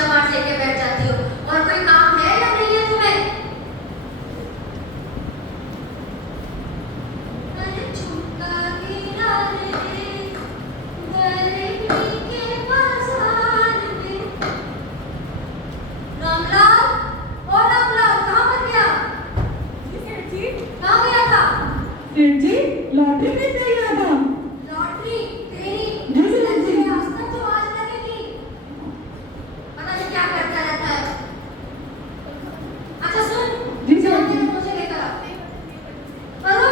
पूजा पाठ लेके बैठ जाती हो। और कोई काम है या नहीं है तुम्हें? अरे झुमका गिरा रे गले के बाजार में। रामलाल, ओ रामलाल, कहाँ पर गया? जी सेठ जी। कहाँ गया था? सेठ जी, लॉटरी खरीदने गया था। लॉटरी तेरी? जी सेठ जी। आज तक तो आज लगेगी। पता नहीं क्या करता रहता है। अच्छा सुन, जी चल सेठ के जी। मुझे लेकर आ। करो,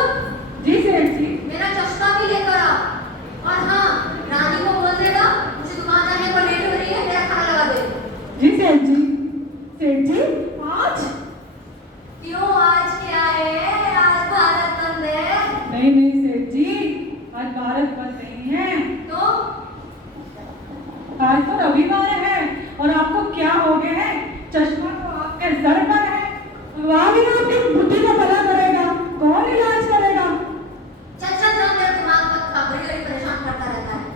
जी सेठ जी। मेरा चश्मा भी लेकर आ। और हाँ, रानी को बोल देगा मुझे दुकान जाने को लेट हो रही है, मेरा खाना लगा दे। जी सेठ जी। सेठ जी, आज? क्यों आज क्या है? आज भारत बंद है। नहीं नहीं सेठ जी, आज भारत बंद नहीं है। तो आज तो रविवार है और आपको क्या हो गया है? चश्मा तो आपके सर पर है। वहाँ भी आपकी बुद्धि को भला करेगा, कौन इलाज करेगा? चल चल चल, मेरा दिमाग मत खा, बड़ी बड़ी परेशान करता रहता है।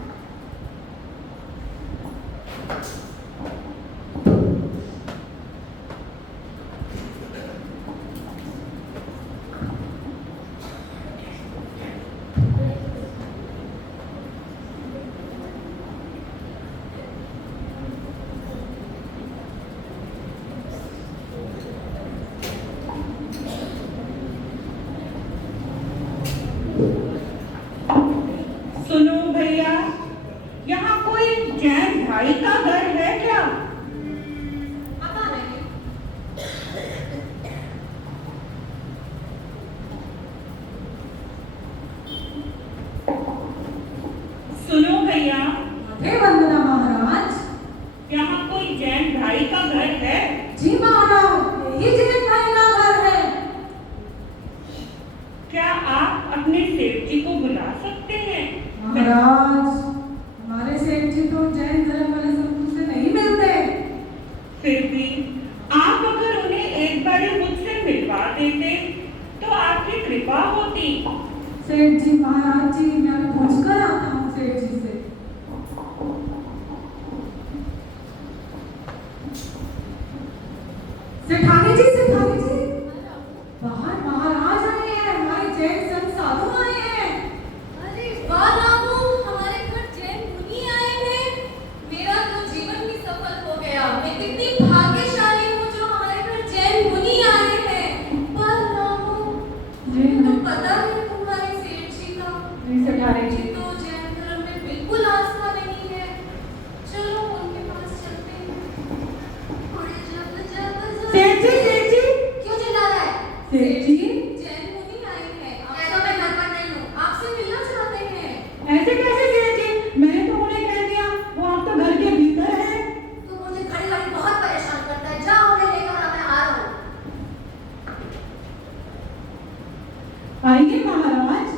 सुनो भैया, यहाँ कोई जैन भाई का घर है क्या? पता नहीं। सुनो भैया, हे वंदना महाराज। यहाँ कोई जैन भाई का घर है? जी महाराज, यही जैन भाई का घर है। क्या आप अपने सेठ जी को बुला सकते हैं? महाराज, हमारे सेठ जी तो जैन धर्म वाले संतों से नहीं मिलते। फिर भी आप अगर उन्हें एक बार मुझसे मिलवा देते तो आपकी कृपा होती। सेठ जी, महाराज जी, मैं पूछ कर आता हूँ सेठ जी से। सेठानी जी, सेठानी जी, बाहर महाराज आए हैं, हमारे जैन संत साधु आए हैं। अरे वाह रामू, हमारे घर जैन मुनि आए हैं। मेरा तो जीवन भी सफल हो गया। मैं कितनी भाग्यशाली हूँ जो हमारे घर जैन मुनि आए हैं। पर रामू, तुम्हें तो पता है तुम्हारे सेठ जी का जी सेठानी जी। जी तो जैन धर्म में बिल्कुल आस्था नहीं है। चलो उनके पास चलते हैं। थोड़े जब जब सेठ जी, सेठ जी, क्यों चिल्ला रहा है? सेठ जी, जैन मुनि आए हैं। ऐसा मैं घर पर नहीं हूँ, आपसे मिलना चाहते हैं। ऐसे कैसे सेठ जी? मैंने तो उन्हें कह दिया, वो आप तो घर के भीतर है। तू मुझे खड़ी खड़ी बहुत परेशान करता है। जाओ उन्हें लेकर आ, मैं आ रहा हूँ। आइए महाराज।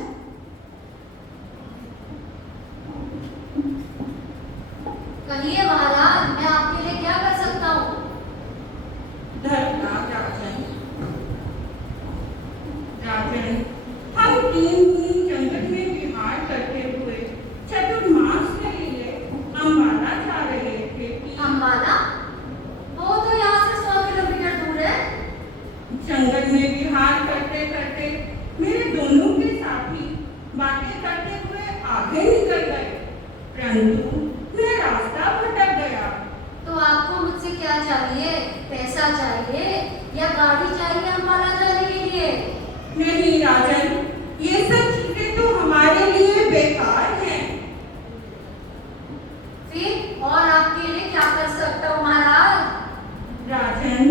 कहिए महाराज, मैं आपके लिए क्या कर सकता हूँ? धर्मराज राजन, हम 3 दिन जंगल में विहार करते हुए चतुर्मास के लिए अम्बाला जा रहे थे कि अम्बाला? वो तो यहाँ से 100 किलोमीटर दूर है। जंगल में विहार करते करते मेरे दोनों के साथी बातें करते हुए आगे निकल गए, परंतु मैं रास्ता भटक गया। तो आपको मुझसे क्या चाहिए? पैसा चाहिए या गाड़ी चाहिए अम्बाला जाने के लिए? नहीं राजन, ये सब चीजें तो हमारे लिए बेकार हैं। फिर और आपके लिए क्या कर सकता हूँ महाराज? राजन,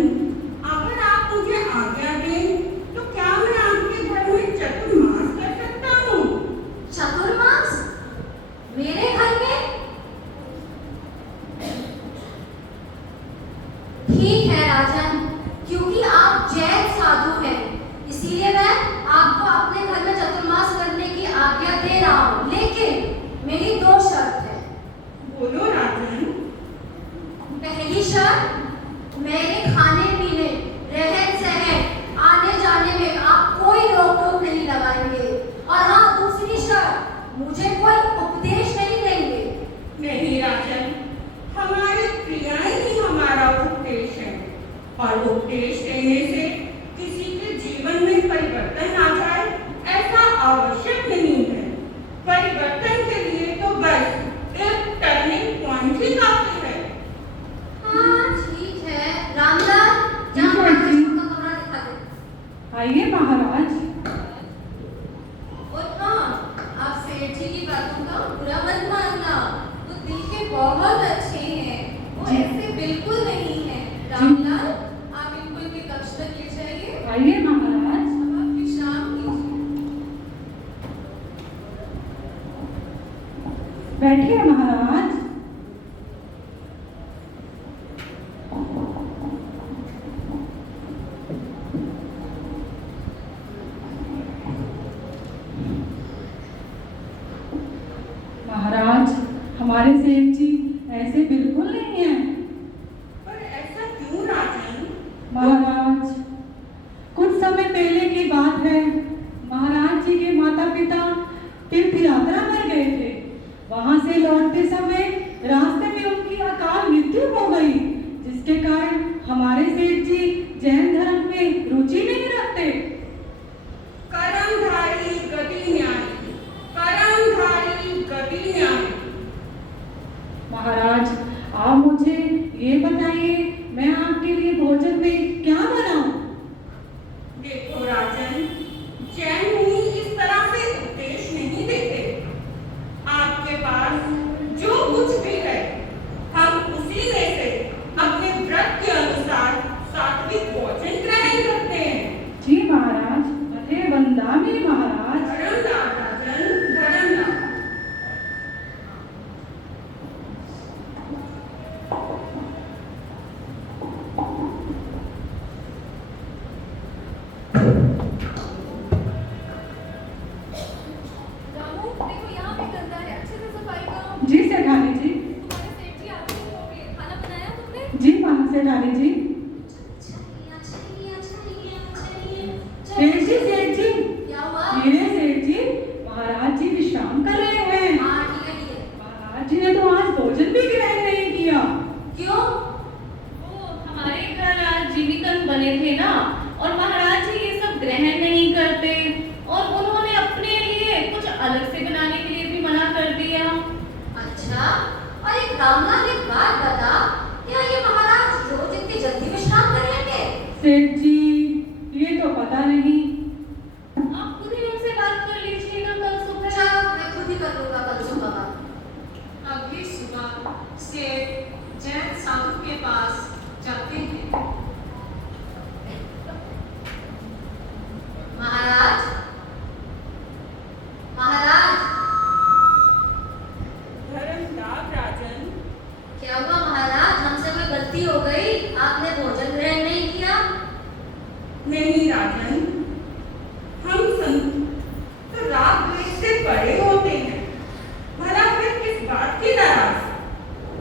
अगर आप मुझे आज्ञा दें तो क्या मैं आपके घर में चतुर्मास कर सकता हूँ? चतुर्मास? मेरे घर में? ठीक है राजन, क्योंकि आप जैन साधु हैं, इसीलिए मैं आपको अपने घर में चतुर्मास करने की आज्ञा दे रहा हूँ। लेकिन मेरी 2 शर्त है। बोलो राजन। पहली शर्त, मेरे खाने पीने, रहन सहन, आने जाने में आप कोई रोक टोक नहीं लगाएंगे। और हाँ, दूसरी शर्त, मुझे कोई उपदेश नहीं देंगे। नहीं राजन, हमारे प्रिया ही हमारा और उपदेश देने से किसी के जीवन में परिवर्तन आ जाए ऐसा आवश्यक नहीं है। परिवर्तन के लिए तो बस एक टर्निंग पॉइंट ही काफी है। हाँ ठीक है रामलाल, जहाँ का कमरा दिखा दे। आइए महाराज। और हाँ, आप सेठ जी की बातों का बुरा मत मानना, वो दिल के बहुत अच्छे हैं, वो जी। ऐसे बिल्कुल नहीं है। रामलाल, आप इनको इनके कक्ष तक ले जाइए। आइए महाराज। अब आप विश्राम कीजिए। बैठिए महाराज। महाराज, हमारे सेठ जी ऐसे बिल्कुल नहीं हैं। पर ऐसा क्यों राजन? महाराज, कुछ समय पहले की बात है। महाराज जी के माता पिता तीर्थ यात्रा पर गए थे। वहां से लौटते समय रास्ते में उनकी अकाल मृत्यु हो गई, जिसके कारण हमारे सेठ जी जैन धर्म में रुचि नहीं रखते। कर्मधारी गति न्याय, कर्मधारी गति न्याय। महाराज, आप मुझे ये बताइए, मैं आपके लिए भोजन में क्या बनाऊं? देखो राजन, जैन मुनि इस तरह से उपदेश नहीं देते। आपके पास जो कुछ भी है, हम उसी में से अपने व्रत के अनुसार सात्विक भोजन ग्रहण करते हैं। जी महाराज, अरे वंदामी महाराज। धर्मदास राजन, धर्मदास। रामू, देखो यहाँ भी गंदा है, अच्छे से सफाई करो। जी सेठानी जी। तुम्हारे सेठ जी आते ही होंगे। खाना बनाया तुमने? जी सेठानी जी। सेठ जी, सेठ जी। क्या हुआ? ये सेठ जी, महाराज जी विश्राम कर रहे हैं। हाँ ठीक है ठीक है। महाराज जी ने तो आज भोजन भी ग्रहण नहीं किया। क्यों? वो हमारे घर आज जीविकन बने थे ना, और महाराज जी ये सब ग्रहण नहीं करते, और उन्होंने अपने लिए कुछ अलग से बनाने के लिए भी मना कर दिया। अच्छा, और एक रामलाल एक बात बता, क्या ये महाराज रोज इतनी जल्दी विश्राम कर लेंगे? सेठ जी, ये तो पता नहीं। आप खुद ही उनसे बात कर लीजिएगा कल सुबह। चलो मैं खुद ही कर लूंगा कल सुबह बात। अगली सुबह सेठ जैन साधु के पास जाते हैं। महाराज, महाराज, धर्मदास राजन, क्या हुआ महाराज? हमसे कोई गलती हो गई? आपने भोजन ग्रहण नहीं किया? नहीं राजन, हम संत राग द्वेष से बड़े होते हैं, भला फिर किस बात की नाराज।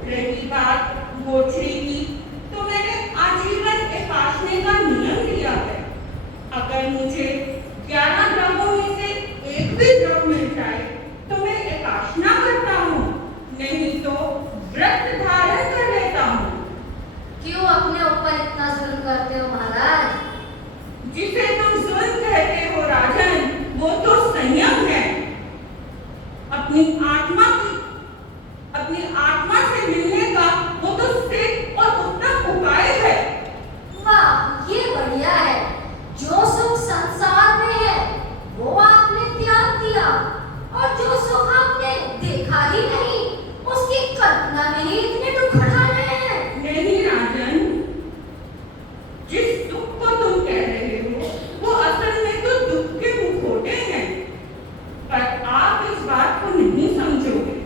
रही बात गोचरी की, तो मैंने आजीवन उपासने का नियम दिया है। अगर मुझे 11 द्रव्यों में से एक भी द्रव्य मिल जाए तो मैं उपासना करता हूँ, नहीं तो व्रत धारण कर लेता हूँ। क्यों अपने ऊपर इतना जुल्म करते हो महाराज? जिसे तुम जुल्म कहते हो राजन, वो तो संयम है। अपनी आत्मा से मिलने का वो तो सिद्ध और उत्तम उपाय है। वाह, ये बढ़िया है। जो सुख संसार में है वो आपने त्याग दिया, और जो सुख आपने देखा ही नहीं उसकी कल्पना में ही इतने दुख उठा रहे हैं। नहीं राजन, जिस दुख को तुम कह रहे हो वो असल में तो दुख के मुखौटे हैं, पर आप इस बात को नहीं समझोगे।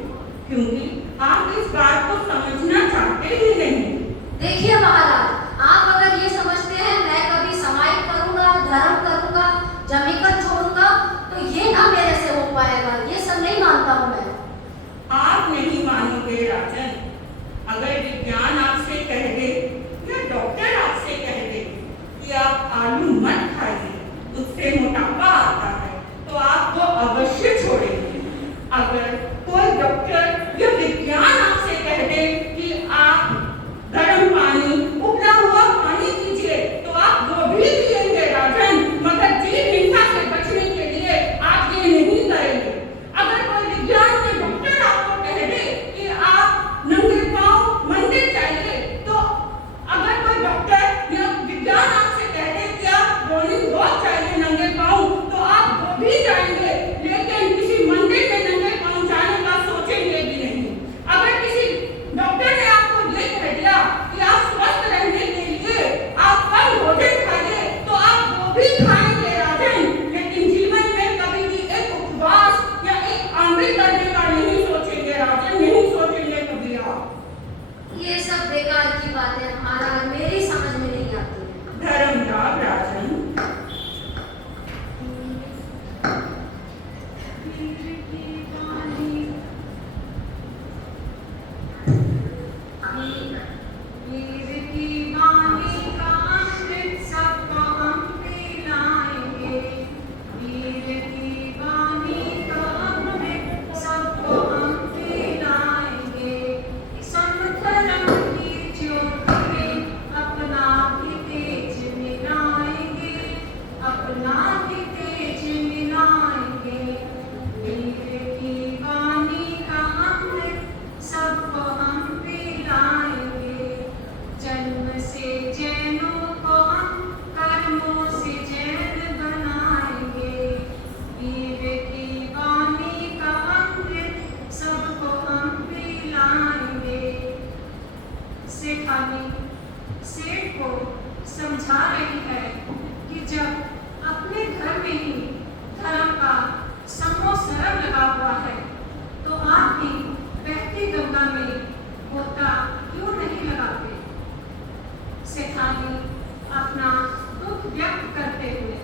को समझा रही है कि जब अपने घर में ही धर्म का सम्मोहन लगा हुआ है तो आप भी बहती गंगा में गोता क्यों नहीं लगाते। सेठानी अपना दुख व्यक्त करते हुए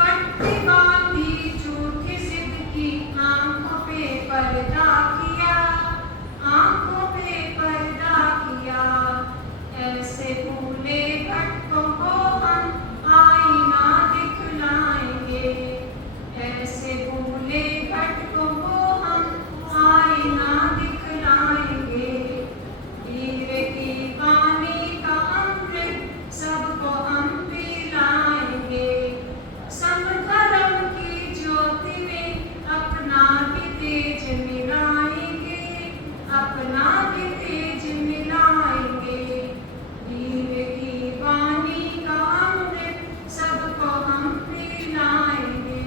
पट्टी बांधी झूठी जिद की आंखों पे पर्दा किया, आंखों पे पर्दा किया, ऐसे भूले भटकों को हम आईना दिखलाएंगे, ऐसे भूले भटकों को हम आईना दिखलाएंगे। हीरे की पानी का अमृत सबको हम पिलाएंगे, सब धर्म की ज्योति में अपना भी तेज मिलाएंगे, अपना भी तेज मिलाएंगे। हीरे की पानी का अमृत सबको हम पिलाएंगे।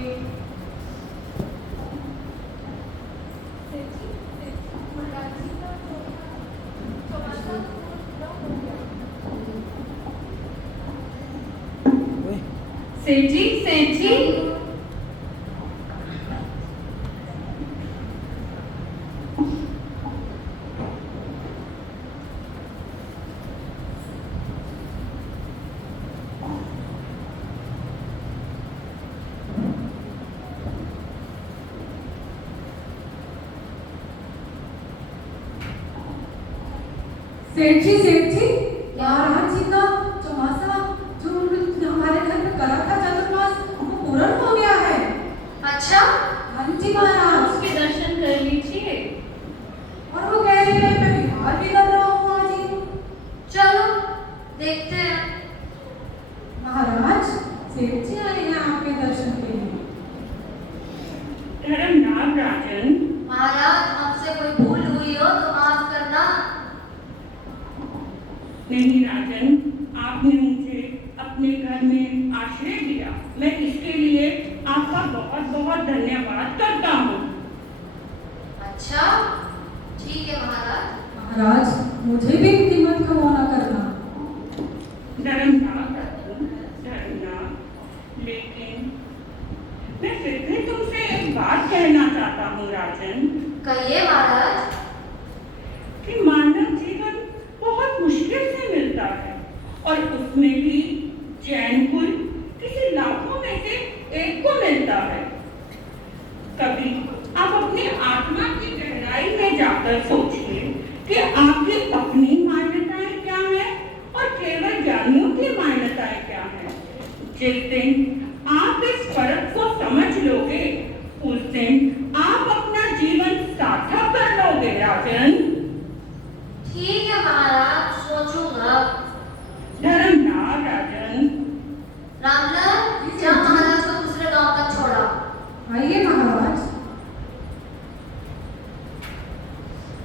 सेठ जी, सेठ जी, सेठ जी, महाराज जी का चौमासा जो हमारे घर में करा था चतुर्मास वो पूर्ण हो गया है। अच्छा, हाँ जी महाराज। उसके दर्शन कर लीजिए। और वो कह रही है मैं बिहार भी कर रहा हूँ आज ही। चलो देखते हैं। महाराज सेठ जी आए हैं आपके दर्शन के लिए। धर्मनाथ राजन, महाराज हमसे कोई भूल हुई हो तो माफ करना। नहीं राजन, आपने मुझे अपने घर में आश्रय दिया, मैं इसके लिए आपका बहुत बहुत धन्यवाद करता हूँ। अच्छा, ठीक है महाराज। महाराज मुझे भी कीमत का मौना करना। धर्मनाथ, लेकिन मैं फिर भी तुमसे एक बात कहना चाहता हूँ राजन। कहिए महाराज। कि मानव जीवन बहुत मुश्किल से मिलता है और उसमें भी जैन कुल किसी लाखों में से एक को मिलता है। कभी आप अपनी आत्मा की गहराई में जाकर सोचिए कि आपकी अपनी मान्यताएं क्या हैं और केवल ज्ञानियों की मान्यताएं क्या हैं। जिस दिन आप इस फर्क को समझ लोगे उस दिन आप अपना जीवन सार्थक कर लोगे राजन। ठीक है महाराज, सोचूंगा। धर्मनाथ राजन। रामलाल, जा महाराज को दूसरे गांव तक छोड़ा। आइए महाराज।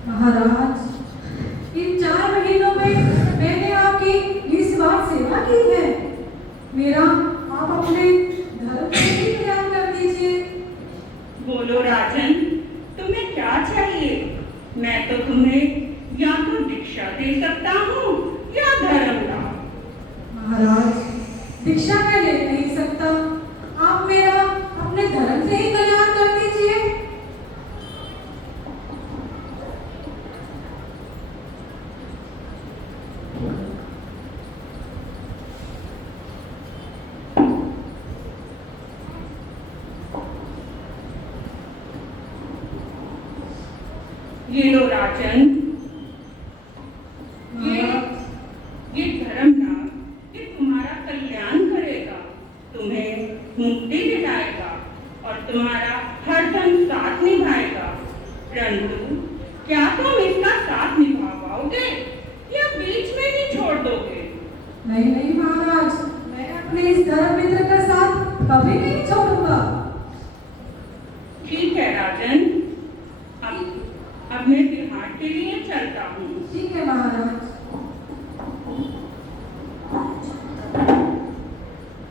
महाराज इन 4 महीनों में मैंने आपकी निस्वार्थ सेवा की है। मेरा आप अपने धर्म से ही कल्याण कर दीजिए। बोलो राजन, तुम्हें क्या चाहिए? मैं तो तुम्हें या तो दीक्षा दे सकता हूँ या धर्म लाभ। महाराज दीक्षा मैं ले नहीं सकता, आप मेरा अपने धर्म से ही कल्याण कर दीजिए। ये लो राजन, ये धर्म लाभ ये तुम्हारा कल्याण करेगा, तुम्हें मुक्ति दिलाएगा और तुम्हारा हरदम साथ निभाएगा। परंतु क्या तुम इसका साथ निभा पाओगे या बीच में ही छोड़ दोगे? नहीं नहीं महाराज, मैं अपने इस धर्म मित्र का साथ कभी नहीं छोड़ूंगा। ठीक है राजन, अब मैं बिहार के लिए चलता हूँ। ठीक है महाराज।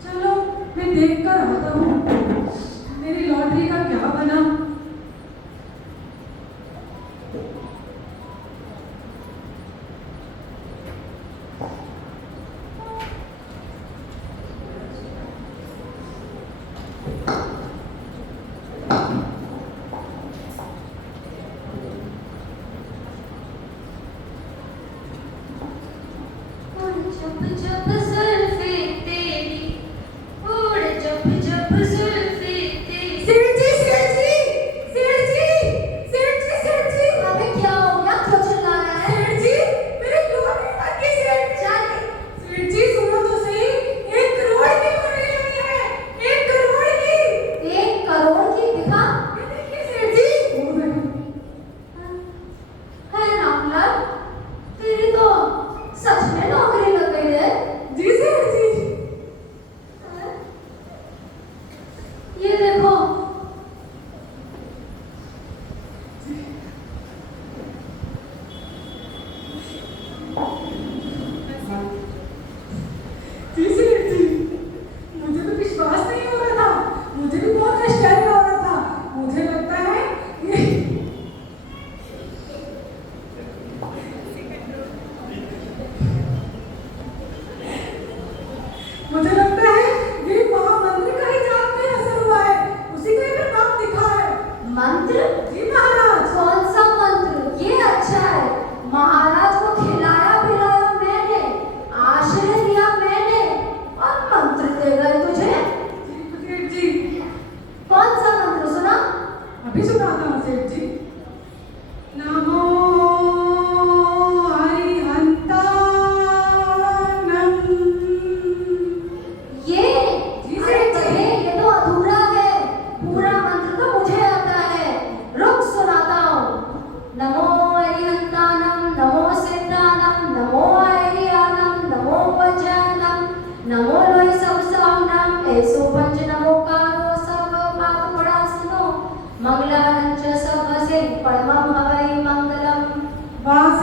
चलो मैं देख कर आता हूँ मेरी लॉटरी का क्या बना।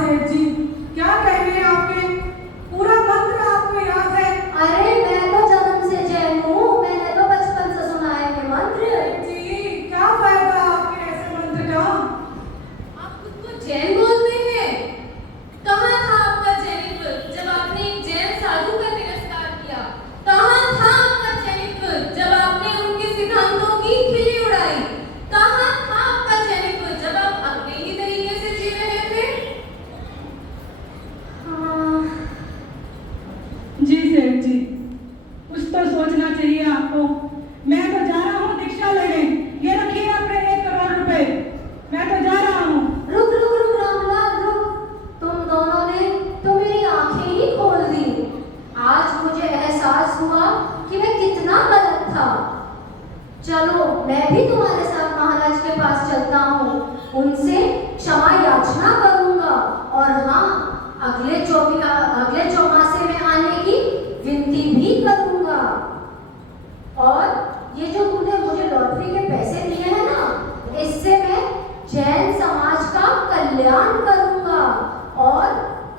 सेठ जी, क्या कह रहे हैं आपके? पूरा मंत्र आपको याद है? अरे मैं तो जन्म से जैन हूँ, मैंने तो बचपन से सुना है ये मंत्र। सेठ जी, क्या फायदा आपके ऐसे मंत्र का? आप खुद को जैन बोलते हैं। कहाँ था आपका जैनित्व जब आपने एक जैन साधु का तिरस्कार किया? कहाँ था आपका जैनित्व जब आपने उनके सिद्धांतों की खिल्ली उड़ाई? कहाँ था आपका जैनित्व जब आप अपने ही तरीके से जी रहे थे? हाँ, जी सेठ जी, कुछ तो सोचना चाहिए आपको। मैं तो जा रहा हूँ दीक्षा लेने। ये रखिए अपने 1 करोड़ रुपए। मैं तो जा रहा हूँ। रुक रुक रुक रामलाल रुक। तुम दोनों ने तो मेरी आंखें ही खोल दी। आज मुझे एहसास हुआ कि मैं कितना गलत था। चलो मैं भी तुम्हारे साथ महाराज के पास चलता हूँ, उनसे क्षमा याचना करूंगा और हाँ, अगले चौमासे में आने की विनती भी करूंगा। और ये जो तुमने मुझे लॉटरी के पैसे दिए हैं ना, इससे मैं जैन समाज का कल्याण करूंगा और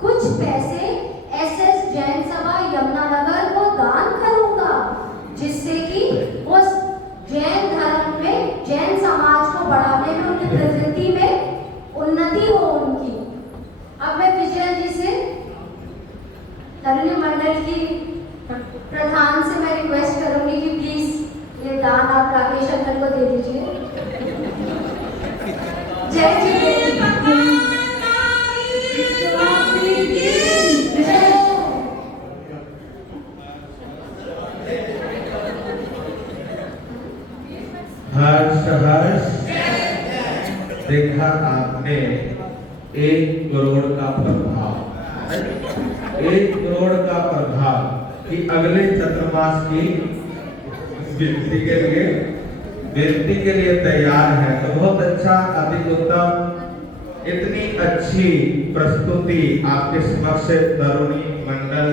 कुछ पैसे SS जैन सभा यमुनानगर को दान करूंगा, जिससे कि उस जैन धर्म में, जैन समाज को बढ़ाने में, उनकी प्रवृत्ति में उन्नति हो उनकी। अब मैं विजय जी से, तरुणी मंडल की प्रधान से मैं रिक्वेस्ट करूंगी कि प्लीज ये दान आप राकेश अंकल को दे दीजिए। जय श्री हर्ष हर्ष। देखा आपने 1 करोड़ का प्रभाव, 1 करोड़ का प्रभाव कि अगले चतुर्मास की गिनती के लिए तैयार है। तो बहुत अच्छा, अति उत्तम, इतनी अच्छी प्रस्तुति आपके समक्ष तरुणी मंडल